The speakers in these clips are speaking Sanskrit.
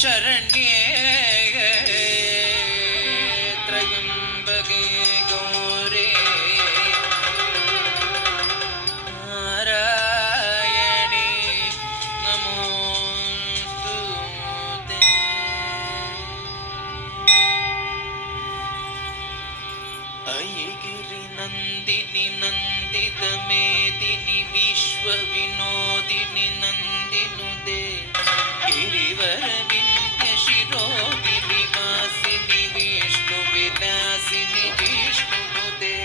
शरण्ये त्र्यम्बके गौरी नारायणी नमोस्तुते। ऐगिरि नन्दिनि नन्दित मेदिनि विश्वविनोदिनि नन्दिनुदे गिरिवर विन्ध्य शिरोदिनि वासिनि विष्णुविलासिनि विष्णुनुदे।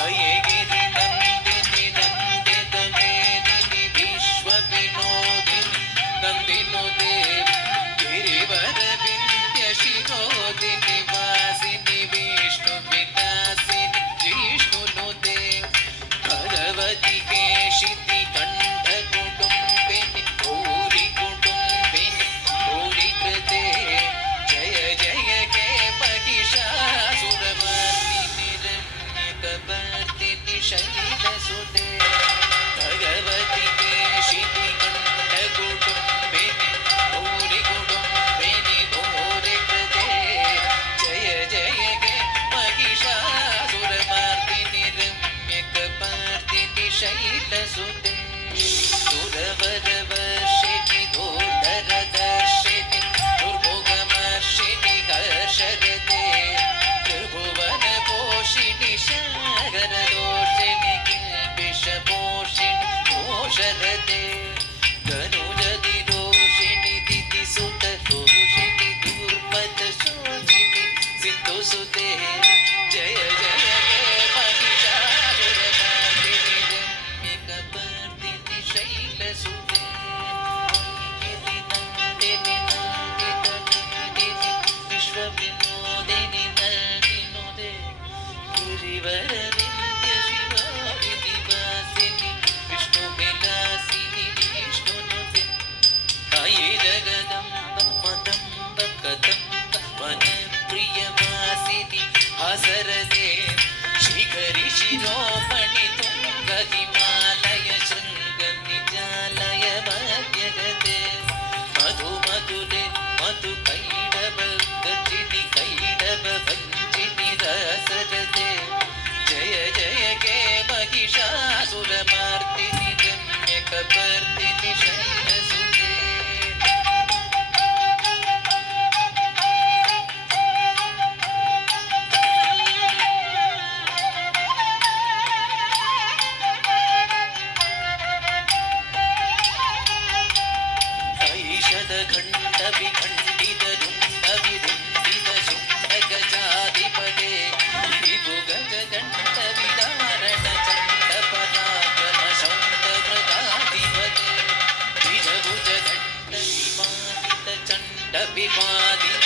ऐगिरि नन्दिनि नन्दित मेदिनि विश्वविनोदिनि नन्दिनुदे गिरिवर विन्ध्य शिरोदिनि वासिनि विष्णुविलासिनि विष्णुनुदे। भगवति केशिति कंठ कुटुम्बिनि गौरी कुटुम्बिनि गौरी कृते जय जय के महिषासुरमर्दिनि रम्यकपर्दिनि शैलसुते। भगवति केशिति कंठ कुटुम्बिनि गौरी कुटुम्बिनि गौरी कृते जय जय के महिषासुरमर्दिनि रम्यकपर्दिनि शैलसुते। सुरवरवर्षिणि धूर्धरदर्शिनि दुर्मुखमर्षिणि हर्षरते त्रिभुवनपोषिणि शरदोषिणि किल्बिषपोषिणि घोषरते धनुजदिरोषिणि दितिसुतरोषिणि दुर्मदशोषिणि सिन्धुसुते जय जय हे महिषासुरमर्दिनि रम्यकपर्दिनि शैलसुते। ऐगिरि नन्दिनि नन्दित मेदिनि विश्वविनोदिनि नन्दिनुदे गिरिवर विन्ध्य शिरोदिनि वासिनि विष्णुविलासिनि विष्णुनुदे। अयि जगदम्ब मदम्ब कदम्ब वनप्रियवासिनि हसरते शिखरि शिरोमणि तुङ्ग हिमालय शृङ्ग निजालय मध्यगते मधु मधुरे मधु कैडव गजिनि कैडव भञ्जिनि रसरते जय जय के महिषासुरमर्दिनि रम्यकपर्दिनि शैलसुते। ऐषधखण्ड विखण्डित रुण्ड विरुण्डित शुण्ड गजाधिपते विभुगजदण्ड विदारण चण्ड पराक्रम शौण्ड मृगाधिपते द्विजभुज दण्ड विवादित चण्ड विवादित